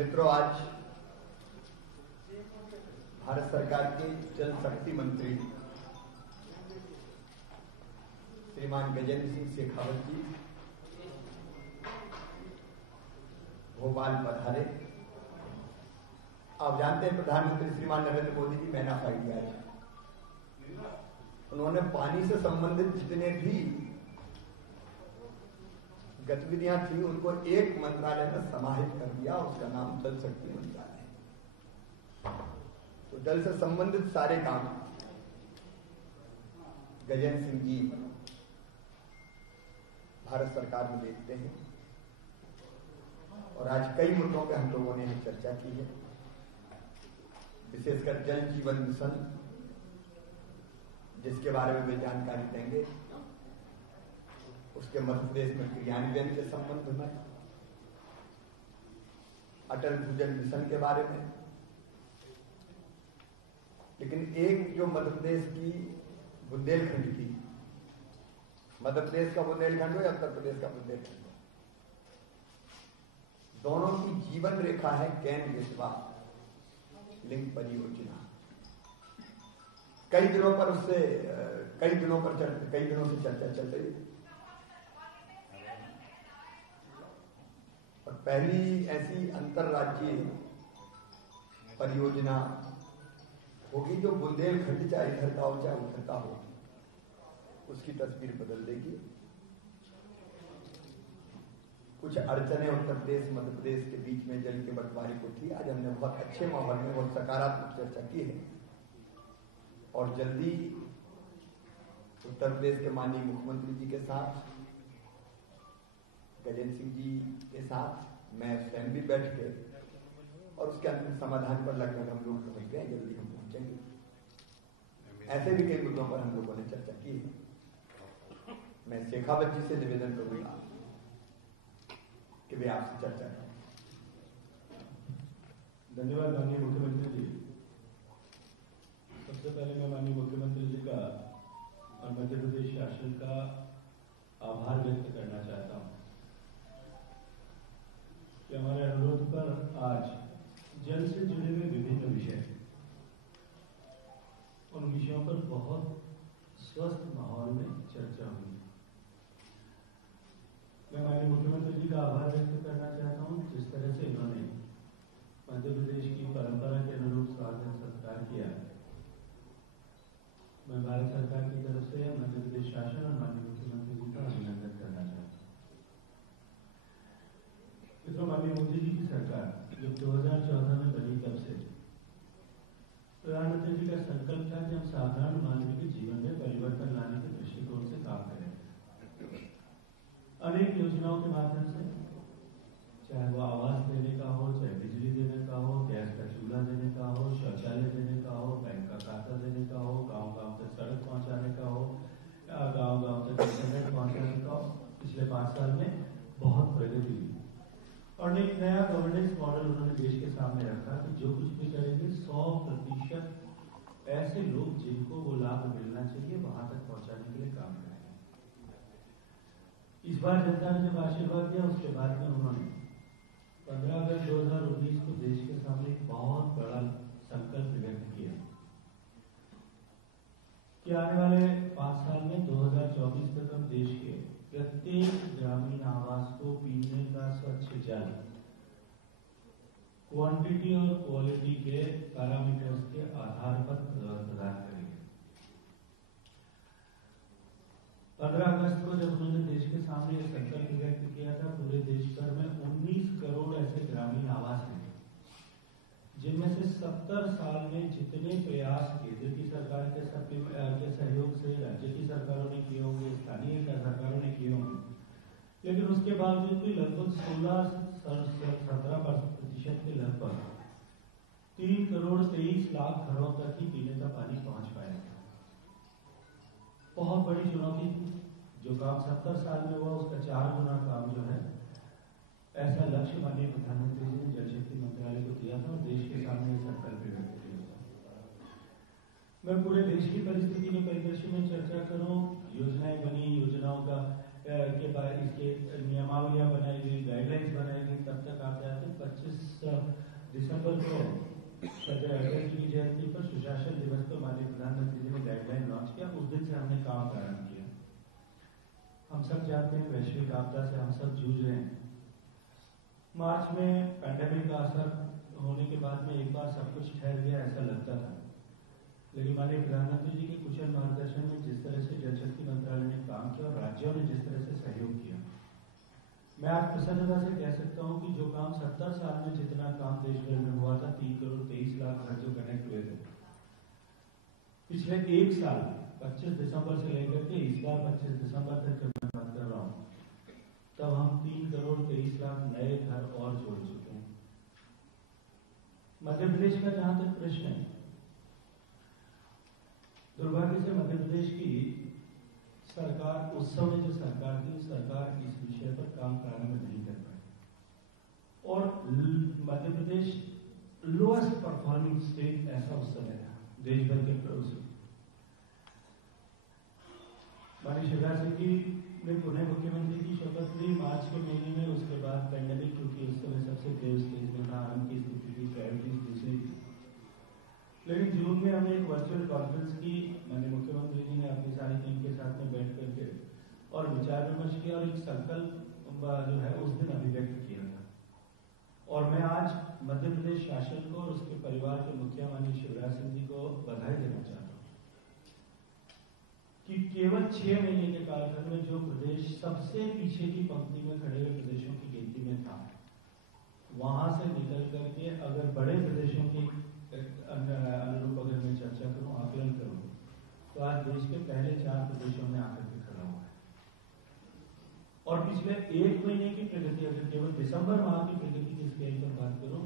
मित्रों, आज भारत सरकार के जल शक्ति मंत्री श्रीमान गजेंद्र सिंह शेखावत जी भोपाल पधारे। आप जानते हैं प्रधानमंत्री श्रीमान Narendra Modi ji man of India है। उन्होंने पानी से संबंधित जितने भी गतिविधियां थी उनको एक मंत्रालय में समाहित कर दिया, उसका नाम जल शक्ति मंत्रालय। तो जल से संबंधित सारे काम गजेंद्र सिंह जी भारत सरकार में देखते हैं और आज कई मुद्दों पर हम लोगों ने चर्चा की है, विशेषकर जल जीवन मिशन जिसके बारे में वे जानकारी देंगे, उसके मध्य प्रदेश में क्रियान्वयन के संबंध में, अटल भूजल मिशन के बारे में। लेकिन एक जो मध्य प्रदेश की बुंदेलखंड की, मध्य प्रदेश का बुंदेलखंड हो या उत्तर प्रदेश का बुंदेलखंड हो, दोनों की जीवन रेखा है केन बेतवा लिंक परियोजना। कई दिनों से चर्चा चल रही है और पहली ऐसी अंतरराज्यीय परियोजना होगी जो बुंदेलखंड चाहे इधर का हो चाहे उधर का हो, उसकी तस्वीर बदल देगी। कुछ अड़चने उत्तर प्रदेश मध्य प्रदेश के बीच में जल के बंटवारे को थी। आज हमने बहुत अच्छे माहौल में बहुत सकारात्मक चर्चा की है और जल्दी उत्तर प्रदेश के माननीय मुख्यमंत्री जी के साथ, गजेंद्र सिंह जी के साथ मैं स्वयं भी बैठ के और उसके अंतिम समाधान पर लगभग हम लोग समझ गए, जल्दी हम पहुंचेंगे। ऐसे भी कई मुद्दों पर हम लोगों ने चर्चा की है। मैं शेखावत जी से निवेदन करूंगा कि वे आपसे चर्चा करें। धन्यवाद माननीय मुख्यमंत्री जी। सबसे पहले मैं माननीय मुख्यमंत्री जी का और मध्य प्रदेश शासन का आभार व्यक्त करना चाहता हूं कि हमारे अनुरोध पर आज जल से जुड़े हुए विभिन्न विषय, उन विषयों पर बहुत स्वस्थ माहौल में चर्चा हुई। मैं माननीय मुख्यमंत्री जी का आभार व्यक्त करना चाहता हूं जिस तरह से इन्होंने मध्य प्रदेश की परंपरा के अनुरूप स्वागत सत्कार किया। मैं भारत सरकार की तरफ से मध्य प्रदेश शासन और माननीय मुख्यमंत्री जी का अभिनंदन करना चाहता हूँ। तो माननीय मोदी जी की सरकार जब 2014 में बनी तब से प्रधानमंत्री जी का संकल्प था कि हम साधारण मानव के जीवन में परिवर्तन लाने के दृष्टिकोण से काम करें। अनेक योजनाओं के माध्यम से, चाहे वो आवास देने का हो, चाहे बिजली देने का हो, गैस का चूल्हा देने का हो, शौचालय देने का हो, बैंक का खाता देने का हो, गांव-गांव तक सड़क पहुंचाने का हो, या गांव-गांव तक इंटरनेट पहुंचाने का हो, पिछले 5 साल में बहुत प्रगति हुई और एक नया गवर्नेंस मॉडल उन्होंने देश के सामने रखा कि जो कुछ भी करेंगे 100% ऐसे लोग जिनको वो लाभ मिलना चाहिए वहां तक पहुंचाने के लिए काम करेंगे। इस बार जनता ने जब आशीर्वाद दिया उसके बाद में उन्होंने 15 अगस्त 2019 को देश के सामने एक बहुत बड़ा संकल्प व्यक्त किया कि आने वाले 5 साल में 2024 तक हम देश के प्रत्येक ग्रामीण आवास को पीने का स्वच्छ जल क्वांटिटी और क्वालिटी के पैरामीटर्स के आधार पर प्रदान करेंगे। 15 अगस्त को जब उन्होंने देश के सामने ये संकल्प व्यक्त किया था, पूरे देश भर में 19 करोड़ ऐसे ग्रामीण आवास हैं जिनमें से 70 साल में जितने प्रयास केंद्र की सरकार के सहयोग से राज्य की सरकारों ने किए होंगे, स्थानीय सरकारों ने किए होंगे, लेकिन उसके बावजूद भी लगभग 16-17% के लगभग 3 करोड़ 23 लाख घरों तक ही पीने का पानी पहुंच पाया था। बहुत बड़ी चुनौती थी। जो काम 70 साल में हुआ उसका 4 गुना काम जो है, ऐसा लक्ष्य माननीय प्रधानमंत्री जी ने जल शक्ति मंत्रालय को दिया था और देश के सामने संकल्प व्यक्त किया। मैं पूरे देश की परिस्थिति के परिदृश्य में चर्चा करूं, योजनाएं बनी, योजनाओं का के बाद इसके नियमावलियां बनाई गई, गाइडलाइंस बनाई गई, तब तक आते आते 25 दिसंबर को सरदार अटल जी की जयंती पर सुशासन दिवस पर माननीय प्रधानमंत्री जी ने गाइडलाइन लॉन्च किया। उस दिन से हमने काम प्रारंभ किया। हम सब जानते हैं वैश्विक आपदा से हम सब जूझ रहे हैं। मार्च में पैंडेमिक का असर होने के बाद में एक बार सब कुछ ठहर गया ऐसा लगता था, लेकिन माननीय प्रधानमंत्री जी के कुशल मार्गदर्शन में जिस तरह से जल शक्ति मंत्रालय ने काम किया और राज्यों ने जिस तरह से सहयोग किया, मैं आज प्रसन्नता से कह सकता हूं कि जो काम 70 साल में जितना काम देश भर में हुआ था, 3 करोड़ 23 लाख घर जो कनेक्ट हुए थे, पिछले एक साल 25 दिसंबर से लेकर के इस बार 25 दिसंबर तक जब मैं बात कर रहा हूँ, तब हम 3 करोड़ 23 लाख नए घर और जोड़ चुके हैं। मध्य प्रदेश का जहां तक प्रश्न है, दुर्भाग्य से मध्य प्रदेश की सरकार, उस समय जो सरकार थी, सरकार इस विषय पर काम प्रारंभ नहीं कर पाई और Madhya Pradesh lowest performing state ऐसा उस समय था देश भर के पड़ोसी। माननीय शिवराज सिंह जी ने पुनः मुख्यमंत्री की शपथ ली मार्च के महीने में। उसके बाद पैंडेमिक, क्योंकि उस समय सबसे ग्रेव स्टेज में था, आरंभ की स्थिति थी, प्रायोरिटीज दूसरी थी, लेकिन जून में हमने एक वर्चुअल कॉन्फ्रेंस की। माननीय मुख्यमंत्री जी ने अपनी सारी टीम के साथ में बैठ करके और विचार विमर्श किया और एक संकल्प जो है उस दिन अभिव्यक्त किया था। और मैं आज मध्य प्रदेश शासन को और उसके परिवार के मुखिया माननीय शिवराज सिंह जी को बधाई देना चाहता हूँ कि केवल 6 महीने के कालखंड में जो प्रदेश सबसे पीछे की पंक्ति में खड़े हुए प्रदेशों की गिनती में था, वहां से निकल करके अगर बड़े प्रदेशों की अनुरूप अगर मैं चर्चा करूं, आकलन करूं, तो आज देश के पहले 4 प्रदेशों में आकर के खड़ा हुआ है। और पिछले 1 महीने की प्रगति, अगर केवल दिसंबर माह की प्रगति की स्केल पर बात करूं,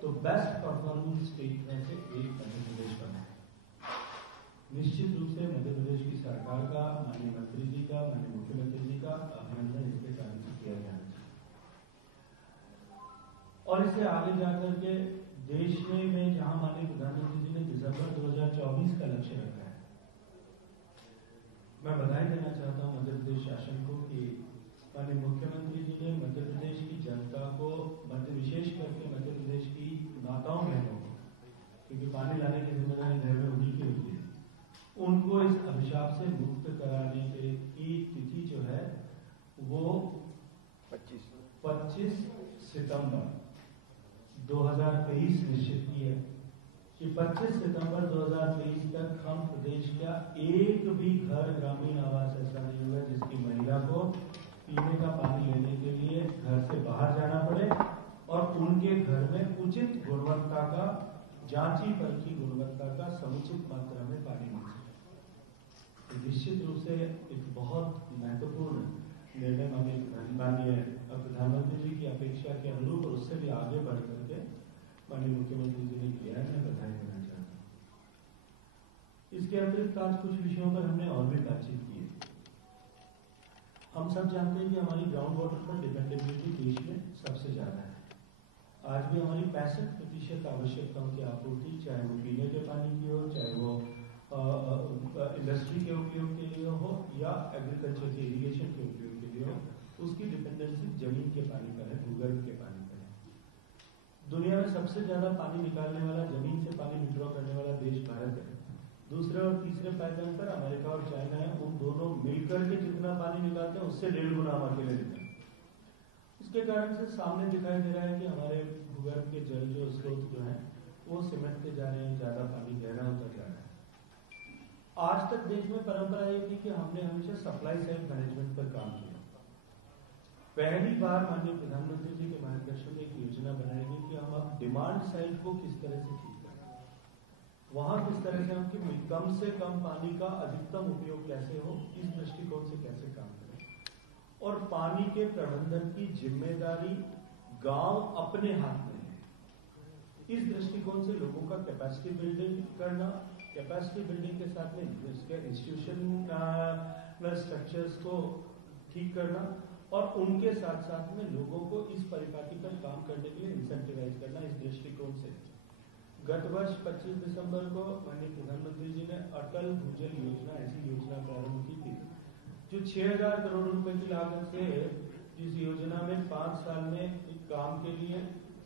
तो बेस्ट परफॉर्मिंग स्टेट में से एक मध्य प्रदेश बना है। निश्चित रूप से मध्य प्रदेश की सरकार का, माननीय मंत्री जी का, माननीय मुख्यमंत्री जी का अभिनंदन इसके कारण से किया जाना चाहिए। और इससे आगे जाकर के देश में जहां माननीय प्रधानमंत्री जी ने दिसंबर 2024 का लक्ष्य रखा है, मैं बधाई देना चाहता हूं मध्य प्रदेश शासन को कि माननीय मुख्यमंत्री जी ने मध्य प्रदेश की जनता को, विशेष करके मध्य प्रदेश की माताओं बहनों को, क्योंकि पानी लाने की जिम्मेदारी घर में उन्हीं की होती है, उनको इस अभिशाप से मुक्त कराने की तिथि जो है वो 25 सितंबर 2023 निश्चित की है कि 25 सितंबर 2023 तक हम प्रदेश का एक भी घर ग्रामीण आवास ऐसा नहीं हुआ जिसकी महिला को पीने का पानी लेने के लिए घर से बाहर जाना पड़े और उनके घर में उचित गुणवत्ता का, जांची परखी गुणवत्ता का समुचित मात्रा में पानी मिल सके। निश्चित रूप से एक बहुत महत्वपूर्ण निर्णय माननीय प्रधानमंत्री जी की अपेक्षा के अनुरूप और उससे भी आगे बढ़ करके माननीय मुख्यमंत्री जी ने किया है, मैं बधाई देना चाहता हूँ। इसके अतिरिक्त आज कुछ विषयों पर हमने और भी बातचीत की है। हम सब जानते हैं कि हमारी ग्राउंड वाटर पर डिपेंडेबिलिटी देश में सबसे ज्यादा है। आज भी हमारी 65% आवश्यकताओं की आपूर्ति, चाहे वो पीने के पानी की हो, चाहे वो इंडस्ट्री के उपयोग के लिए हो या एग्रीकल्चर के इरिगेशन के उपयोग के लिए हो, उसकी डिपेंडेंसी जमीन के पानी पर है, भूगर्भ के पानी पर है। दुनिया में सबसे ज्यादा पानी निकालने वाला, जमीन से पानी विड्रॉ करने वाला देश भारत है। दूसरे और तीसरे पायदान पर अमेरिका और चाइना है। उन दोनों मिलकर के जितना पानी निकालते हैं उससे 1.5 गुना हम अकेले देते हैं। उसके कारण से सामने दिखाई दे रहा है कि हमारे भूगर्भ के जल जो स्रोत जो है वो सिमटते जा रहे हैं, ज्यादा पानी गहरा होता जा रहा है। आज तक देश में परंपरा ये थी कि हमने हमेशा सप्लाई साइड मैनेजमेंट पर काम किया। पहली बार माननीय प्रधानमंत्री जी के मार्गदर्शन में एक योजना बनाई गई कि हम अब डिमांड साइड को किस तरह से ठीक करें, वहां किस तरह से हम कम से कम पानी का अधिकतम उपयोग कैसे हो, इस दृष्टिकोण से कैसे काम करें। और पानी के प्रबंधन की जिम्मेदारी गांव अपने हाथ में है। इस दृष्टिकोण से लोगों का कैपेसिटी बिल्डिंग करना, कैपेसिटी बिल्डिंग के साथ में इसके इंस्टीट्यूशन स्ट्रक्चर्स को ठीक करना और उनके साथ साथ में लोगों को इस परिपाटी पर काम करने के लिए इंसेंटिवाइज करना। इस दृष्टिकोण से गत वर्ष 25 दिसंबर को माननीय प्रधानमंत्री जी ने अटल भूजल योजना, ऐसी योजना प्रारंभ की थी जो 6000 करोड़ रुपए की लागत से, जिस योजना में 5 साल में काम के लिए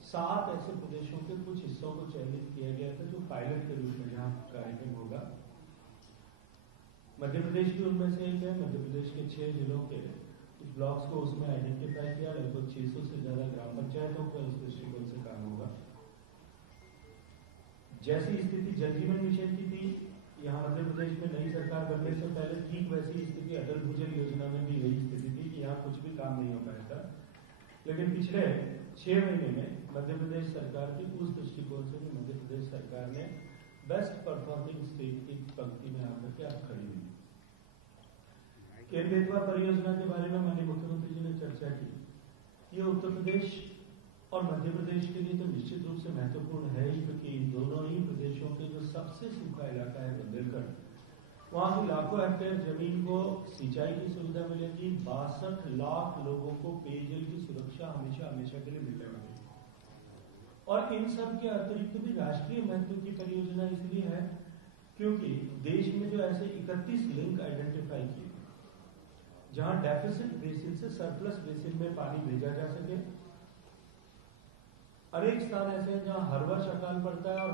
7 ऐसे प्रदेशों के कुछ हिस्सों को चयनित किया गया था जो पायलट के रूप में जहां कार्यक्रम होगा। मध्य प्रदेश भी उनमें से एक है। मध्य प्रदेश के 6 जिलों के कुछ ब्लॉक्स को उसमें आइडेंटिफाई किया। लगभग 600 से ज्यादा ग्राम पंचायतों पर उस दृष्टिकोण से काम होगा। जैसी स्थिति जल जीवन मिशन की थी यहाँ मध्य प्रदेश में नई सरकार बनने से पहले, ठीक वैसी स्थिति अटल भूजल योजना में भी यही स्थिति थी कि यहाँ कुछ भी काम नहीं हो पाया था। लेकिन पिछले 6 महीने में मध्य प्रदेश सरकार की उस दृष्टिकोण से भी मध्य प्रदेश सरकार ने बेस्ट परफॉर्मिंग स्टेट की पंक्ति में आकर के आप खड़ी हुई। केन बेतवा परियोजना के बारे में माननीय मुख्यमंत्री जी ने चर्चा की। ये उत्तर प्रदेश और मध्य प्रदेश के लिए तो निश्चित रूप से महत्वपूर्ण है ही, क्योंकि इन दोनों ही प्रदेशों के जो सबसे सूखा इलाका है बुंदेलखंड, वहां की लाखों हेक्टेयर जमीन को सिंचाई की सुविधा मिलेगी। 62 लाख लोगों को पेयजल की सुरक्षा हमेशा हमेशा के लिए मिलने वाली है। और इन सब के अतिरिक्त भी राष्ट्रीय महत्व की परियोजना इसलिए है क्योंकि देश में जो ऐसे 31 लिंक आइडेंटिफाई किए जहां डेफिसिट बेसिन से सरप्लस बेसिन में पानी भेजा जा सके। अनेक स्थान ऐसे हैं जहां हर वर्ष अकाल पड़ता है और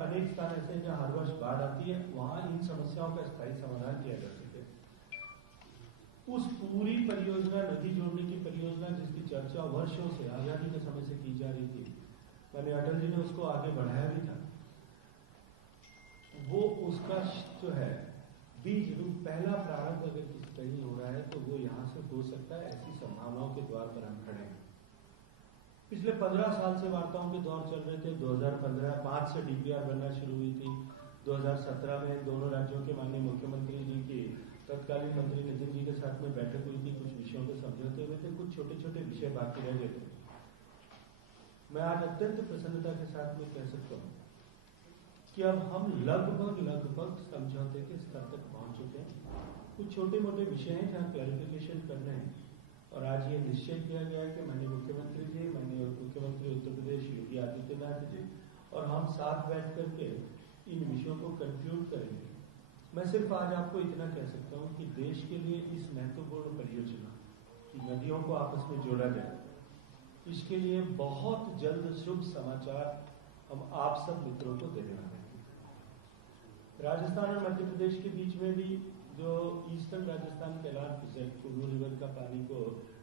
अनेक स्थान ऐसे हैं जहां हर वर्ष बाढ़ आती है। वहां इन समस्याओं का स्थायी समाधान किया जा सके। उस पूरी परियोजना, नदी जोड़ने की परियोजना जिसकी चर्चा वर्षों से, आजादी के समय से की जा रही थी, मैंने अटल जी ने उसको आगे बढ़ाया भी था। वो उसका जो है बीज रूप पहला प्रारंभ अगर किसी कहीं हो रहा है तो वो यहाँ से हो सकता है। ऐसी संभावनाओं के द्वार पर हम खड़े हैं। पिछले 15 साल से वार्ताओं के दौर चल रहे थे। 2015-5 से डीपीआर बनना शुरू हुई थी। 2017 में दोनों राज्यों के माननीय मुख्यमंत्री जी की तत्कालीन मंत्री नितिन जी के साथ में बैठक हुई थी। कुछ विषयों के समझौते हुए थे, कुछ छोटे छोटे विषय बाकी रह गए थे। मैं आज अत्यंत प्रसन्नता के साथ में कह सकता हूँ कि अब हम लगभग समझौते के स्तर तक पहुंच चुके हैं। कुछ छोटे मोटे विषय हैं जहाँ क्लैरिफिकेशन करने हैं और आज ये निश्चय किया गया है कि माननीय मुख्यमंत्री जी, माननीय मुख्यमंत्री उत्तर प्रदेश योगी आदित्यनाथ जी और हम साथ बैठ करके इन विषयों को कंक्लूड करेंगे। मैं सिर्फ आज आपको इतना कह सकता हूँ कि देश के लिए इस महत्वपूर्ण परियोजना की नदियों को आपस में जोड़ा जाए, इसके लिए बहुत जल्द शुभ समाचार हम आप सब मित्रों को देने वाले हैं। राजस्थान और मध्य प्रदेश के बीच में भी जो eastern Rajasthan Kailash project, Kullu river का पानी को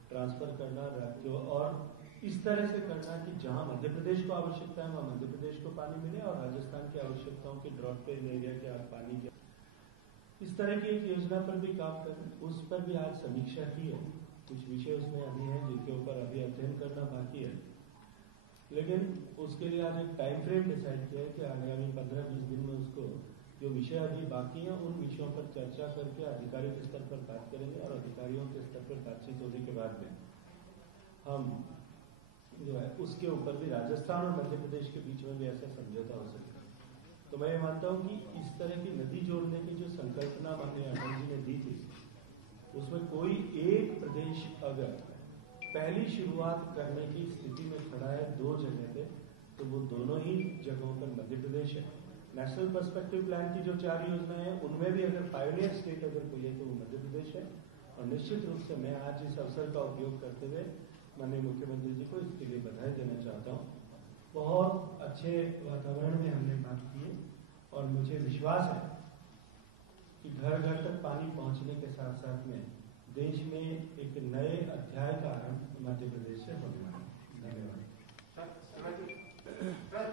ट्रांसफर करना राज्यों और इस तरह से करना कि जहां मध्य प्रदेश को आवश्यकता है वहां मध्य प्रदेश को पानी मिले और राजस्थान की आवश्यकताओं के ड्रॉप पे एरिया के पानी के, इस तरह की एक योजना पर भी काम कर, उस पर भी आज समीक्षा की है। कुछ विषय उसमें अभी हैं जिनके ऊपर अभी अध्ययन करना बाकी है, लेकिन उसके लिए आज एक टाइम फ्रेम डिसाइड किया है कि आगामी 15-20 दिन में उसको जो विषय अभी बाकी हैं उन विषयों पर चर्चा करके आधिकारिक स्तर पर बात करेंगे और अधिकारियों के स्तर पर बातचीत होने के बाद में हम जो है उसके ऊपर भी राजस्थान और मध्य प्रदेश के बीच में भी ऐसा समझौता हो सकता है। तो मैं ये मानता हूँ कि इस तरह की नदी जोड़ने की जो संकल्पना माननीय अटल जी ने दी थी, उसमें कोई एक प्रदेश अगर पहली शुरुआत करने की स्थिति में खड़ा है 2 जगह पे, तो वो दोनों ही जगहों पर मध्य प्रदेश है। नेशनल पर्सपेक्टिव प्लान की जो 4 योजनाएं हैं उनमें भी अगर पायोनियर स्टेट अगर कोई है तो वो मध्य प्रदेश है। और निश्चित रूप से मैं आज इस अवसर का उपयोग करते हुए माननीय मुख्यमंत्री जी को इसके लिए बधाई देना चाहता हूँ। बहुत अच्छे वातावरण में हमने बात की और मुझे विश्वास है कि घर घर तक पानी पहुंचने के साथ साथ में देश में एक नए अध्याय का आरंभ मध्य प्रदेश से होने वाला है। धन्यवाद।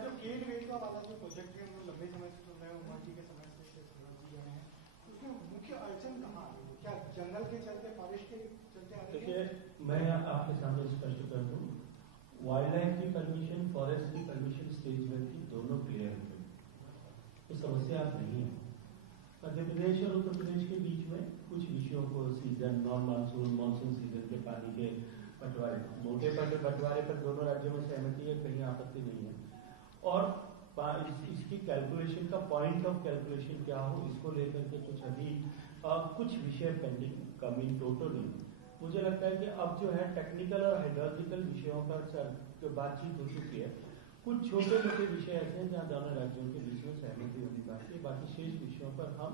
जो केन बेतवा वाला जो प्रोजेक्ट है वो लंबे समय से चल रहा है, उमर जी के समय से शुरू किए हैं, उसमें मुख्य अड़चन कहाँ आ रही है? क्या जंगल के चलते, फॉरेस्ट के चलते आ रही है? देखिए, मैं आपके सामने स्पष्ट कर दूं, वाइल्ड लाइफ की परमिशन, फॉरेस्ट की परमिशन स्टेज 1 की दोनों क्लियर है, तो समस्या आप नहीं है। मध्य प्रदेश और उत्तर प्रदेश के बीच में कुछ विषयों को season, non monsoon, monsoon season के पानी के बंटवारे, मोटे बंटवारे पर दोनों राज्यों में सहमति है, कहीं आपत्ति नहीं है। और इसकी कैलकुलेशन का पॉइंट ऑफ कैलकुलेशन क्या हो, इसको लेकर के कुछ अभी कुछ विषय पेंडिंग कम इन टोटल। मुझे लगता है कि अब जो है टेक्निकल और हाइड्रोलॉजिकल विषयों पर बातचीत हो चुकी है। कुछ छोटे मोटे विषय ऐसे हैं जहाँ दोनों राज्यों के बीच में सहमति होनी बाकी है, बाकी शेष विषयों पर हम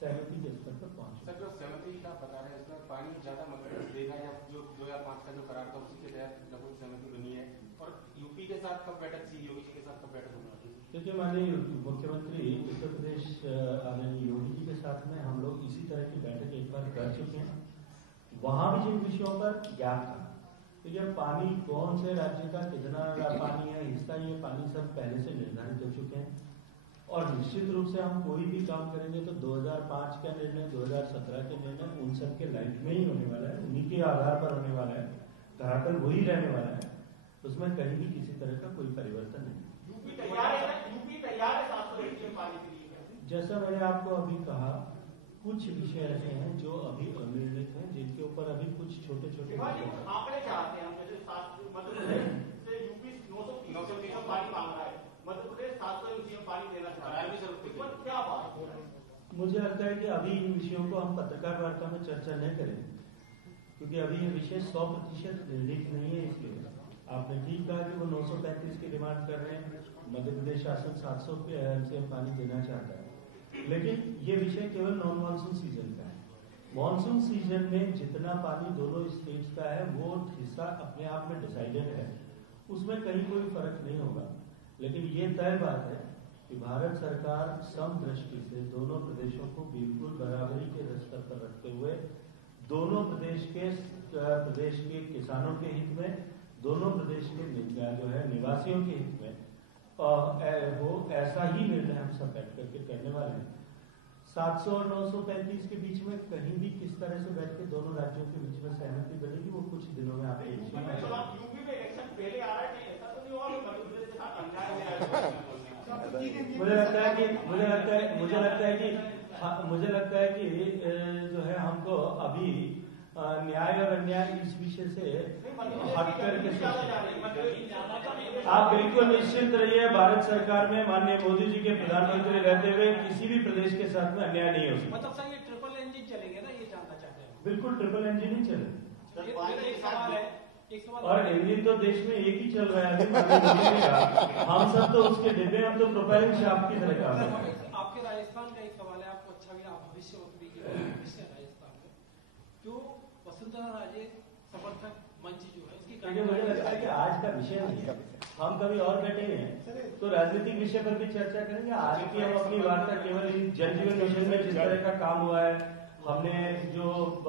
सहमति के स्तर पर पहुंचे। सर, जो सहमति का बता रहे हैं इसमें पानी ज्यादा मतलब देगा या जो 2005 का जो करार था उसी के तहत लगभग सहमति बनी है और यूपी यूपी के साथ कब बैठक थी, योगी जी के साथ कब बैठक होने वाली थी? देखिए माननीय मुख्यमंत्री उत्तर प्रदेश आदरणीय योगी जी के साथ में हम लोग इसी तरह की बैठक एक बार कर चुके हैं। वहां भी जिन विषयों पर ज्ञात था, तो ये पानी कौन से राज्य का कितना पानी है, हिस्सा ये पानी सब पहले से निर्धारित हो चुके हैं। और निश्चित रूप से हम कोई भी काम करेंगे तो 2005 का निर्णय, 2017 के निर्णय उन सब के लाइट में ही होने वाला है, उन्हीं के आधार पर होने वाला है, धरातल वही रहने वाला है, उसमें कहीं भी किसी तरह का कोई परिवर्तन नहीं। यूपी तैयार है 700 एमसीएम पानी के लिए। जैसा मैंने आपको अभी कहा, कुछ विषय ऐसे हैं जो अभी अनिर्णित हैं, जिनके ऊपर अभी कुछ छोटे छोटे आंकड़े चाहते हैं। जैसे मध्य प्रदेश से यूपी 930 पानी मांग रहा है, मध्य प्रदेश 700 एमसीएम पानी देना चाह रहा है, इस पर क्या बात हो रहा है? मुझे लगता है कि अभी इन विषयों को हम पत्रकार वार्ता में चर्चा नहीं करेंगे, क्योंकि अभी ये विषय 100% निर्णित नहीं है। इसलिए आपने ठीक कहा कि वो 935 की डिमांड कर रहे हैं, मध्य प्रदेश शासन 700 एमसीएम पानी देना चाहता है, लेकिन ये विषय केवल नॉन मानसून सीजन का है। मानसून सीजन में जितना पानी दोनों स्टेट्स का है वो हिस्सा अपने आप में डिसाइडेड है, उसमें कहीं कोई फर्क नहीं होगा। लेकिन ये तय बात है कि भारत सरकार समदृष्टि से दोनों प्रदेशों को बिल्कुल बराबरी के स्तर पर रखते हुए दोनों प्रदेश के किसानों के हित में, दोनों प्रदेश के जो है निवासियों के हित में वो ऐसा ही निर्णय हम सब बैठ करके करने वाले हैं। 700 और 935 के बीच में कहीं भी किस तरह से बैठ के दोनों राज्यों के बीच में सहमति बनेगी, वो कुछ दिनों में आपको यूपी में इलेक्शन पहले आ रहा है, ऐसा तो नहीं होगा मध्य प्रदेश के साथ अन्याय है? मुझे लगता है कि जो है हमको अभी न्याय और अन्याय इस विषय से हट करके आप बिल्कुल निश्चिंत रहिए, भारत सरकार में माननीय मोदी जी के प्रधानमंत्री रहते हुए किसी भी प्रदेश के साथ में अन्याय नहीं हो सकता। मतलब सर ये ट्रिपल इंजन चलेंगे ना, ये जानना चाहते हैं? बिल्कुल ट्रिपल इंजन ही चले। एक सवाल और इंजन तो देश में एक ही चल रहा है, हम सब तो उसके डिब्बे में तो प्रोपेलिंग शाफ्ट की तरह काम कर रहे हैं। आपके राजस्थान का एक सवाल है, आपको अच्छा भी, आप भविष्य मंत्री के भविष्य राजस्थान में जो वसुंधरा राजे समर्थक मंच जो है उसकी, मुझे लगता है कि आज का विषय नहीं है, हम कभी और बैठेंगे तो राजनीतिक विषय पर भी चर्चा करेंगे। आज की हम अपनी वार्ता केवल जल जीवन मिशन में जिस तरह का काम हुआ है, हमने जो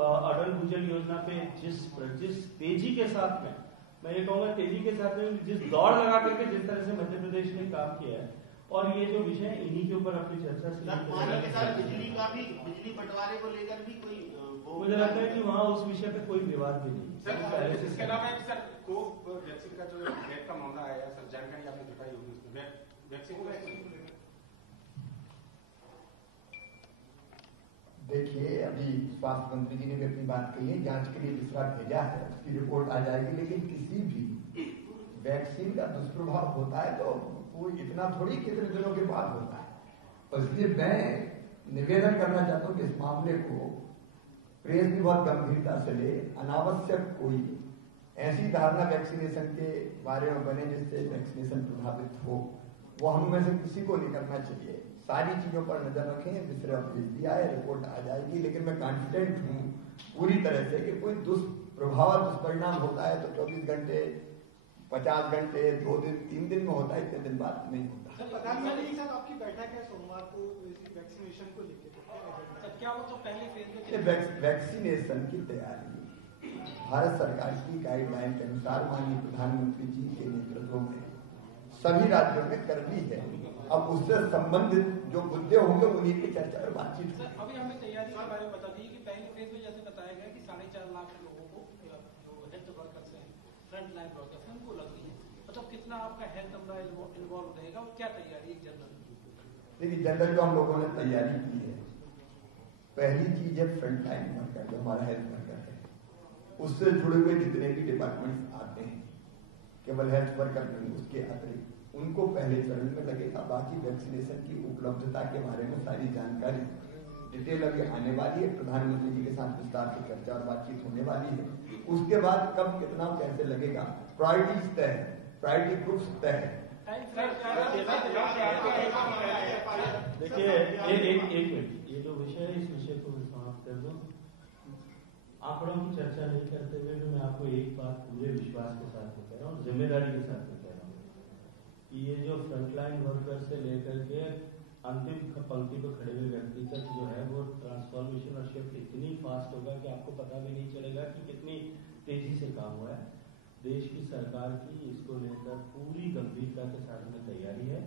अटल भूजल योजना पे जिस तेजी के साथ में, मैं ये कहूँगा तेजी के साथ में जिस दौड़ लगा करके जिस तरह से मध्य प्रदेश ने काम किया है, और ये जो विषय है इन्हीं के ऊपर अपनी चर्चा पानी के साथ बिजली का भी, बिजली बंटवारे को लेकर भी कोई, मुझे लगता है कि वहाँ उस विषय पे कोई विवाद भी नहीं। सर इसके अलावा सर कोव वैक्सीन का जो डेट का मामला आया सर, जानकारी आपने जुटाई होगी उसमें, वैक्सीन देखिए, अभी स्वास्थ्य मंत्री जी ने भी अपनी बात कही है, जांच के लिए दूसरा भेजा है, उसकी रिपोर्ट आ जाएगी। लेकिन किसी भी वैक्सीन का दुष्प्रभाव होता है तो वो इतना थोड़ी कितने दिनों के बाद होता है, और इसलिए मैं निवेदन करना चाहता हूँ कि इस मामले को प्रेस भी बहुत गंभीरता से ले। अनावश्यक कोई ऐसी धारणा वैक्सीनेशन के बारे में बने जिससे वैक्सीनेशन प्रभावित हो, वो हम में से किसी को नहीं करना चाहिए। सारी चीजों पर नजर रखें, विषय भेज दिया है, रिपोर्ट आ जाएगी। लेकिन मैं कॉन्फिडेंट हूँ पूरी तरह से कि कोई दुष्प्रभाव, दुष्परिणाम होता है तो 24 घंटे, 50 घंटे, 2 दिन, 3 दिन में होता है, इतने दिन बाद नहीं होता। प्रधानमंत्री के साथ आपकी बैठक है सोमवार को वैक्सीनेशन को लेकर, क्या वो तो पहले फेज में वैक्सीनेशन की तैयारी भारत सरकार की गाइडलाइन के अनुसार माननीय प्रधानमंत्री जी के नेतृत्व में सभी राज्यों ने कर ली है। अब उससे संबंधित जो मुद्दे होंगे उन्हीं की चर्चा और बातचीत। सर अभी हमें तैयारी के बारे में बता दीजिए कि पहले फेज में जैसे बताया गया कि 4.5 लाख लोगों को जो हेल्थ वर्कर्स हैं, फ्रंट लाइन वर्कर्स हैं, उनको लग रही है, मतलब कितना आपका हेल्थ अमला इन्वॉल्व रहेगा और क्या तैयारी है जनरल? देखिए, जनरल जो हम लोगों ने तैयारी की है, पहली चीज है फ्रंट लाइन वर्कर, जो हमारा हेल्थ वर्कर है, उससे जुड़े हुए जितने भी डिपार्टमेंट्स आते हैं, केवल हेल्थ वर्कर नहीं, उसके अतिरिक्त उनको पहले चरण में लगेगा। बाकी वैक्सीनेशन की उपलब्धता के बारे में सारी जानकारी डिटेल अभी आने वाली है, प्रधानमंत्री जी के साथ विस्तार से चर्चा और बातचीत होने वाली है। उसके बाद कब कितना कैसे लगेगा, प्रायोरिटीज तय है, प्रायोरिटी ग्रुप्स तय है। देखिए, एक मिनट, ये जो विषय है इस विषय को समाप्त कर दो। आंकड़ों की चर्चा नहीं करते हुए मैं आपको एक बात पूरे विश्वास के साथ कह रहा हूँ, जिम्मेदारी के साथ कह रहा हूँ, कि ये जो फ्रंटलाइन वर्कर से लेकर के अंतिम पंक्ति पर खड़े हुए व्यक्ति तक जो है वो ट्रांसफॉर्मेशन और शिफ्ट इतनी फास्ट होगा कि आपको पता भी नहीं चलेगा कि कितनी तेजी से काम हुआ है। देश की सरकार की इसको लेकर पूरी गंभीरता के साथ में तैयारी है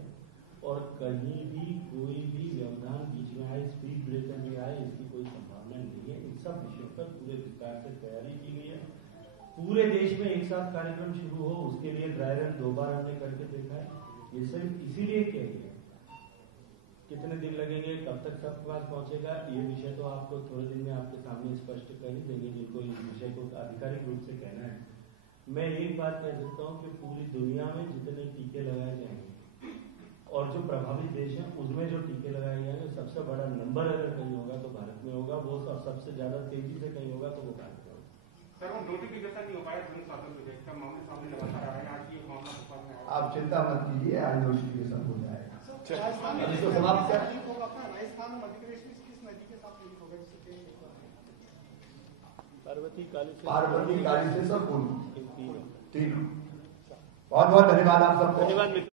और कहीं भी कोई भी व्यवधान बीच में आए, स्पीड ब्रेकर भी आए, इसकी कोई संभावना नहीं है। इन सब विषयों पर पूरे विस्तार से तैयारी की गई है। पूरे देश में एक साथ कार्यक्रम शुरू हो, उसके लिए ड्राई रन 2 बार हमने करके देखा है। ये सिर्फ इसीलिए किया गया। कितने दिन लगेंगे, कब तक सबके पास पहुंचेगा, ये विषय तो आपको थोड़े दिन में आपके सामने स्पष्ट कर ही देंगे जिनको इस विषय को आधिकारिक रूप से कहना है। मैं एक बात कह सकता हूँ कि पूरी दुनिया में जितने टीके लगाए जाएंगे और जो प्रभावित देश हैं उसमें जो टीके लगाए जाएंगे, सबसे बड़ा नंबर अगर कहीं होगा तो भारत में होगा, वो सबसे ज्यादा तेजी से कहीं होगा तो वो भारत में होगा। सर, वो नोटिफिकेशन नहीं हो पाया, धर्म शासन विधेयक का मामले सामने लगातार आ रहे हैं। आज ये मामला भोपाल में आया। आप चिंता मत कीजिए, आज नोटिफिकेशन हो जाएगा। राजस्थान में इसको समाप्त कर। राजस्थान और मध्य प्रदेश में किस नदी के साथ लिंक होगा जिससे पार्वती काली से सब बोलूं तीनों। बहुत बहुत धन्यवाद आप सबको। धन्यवाद।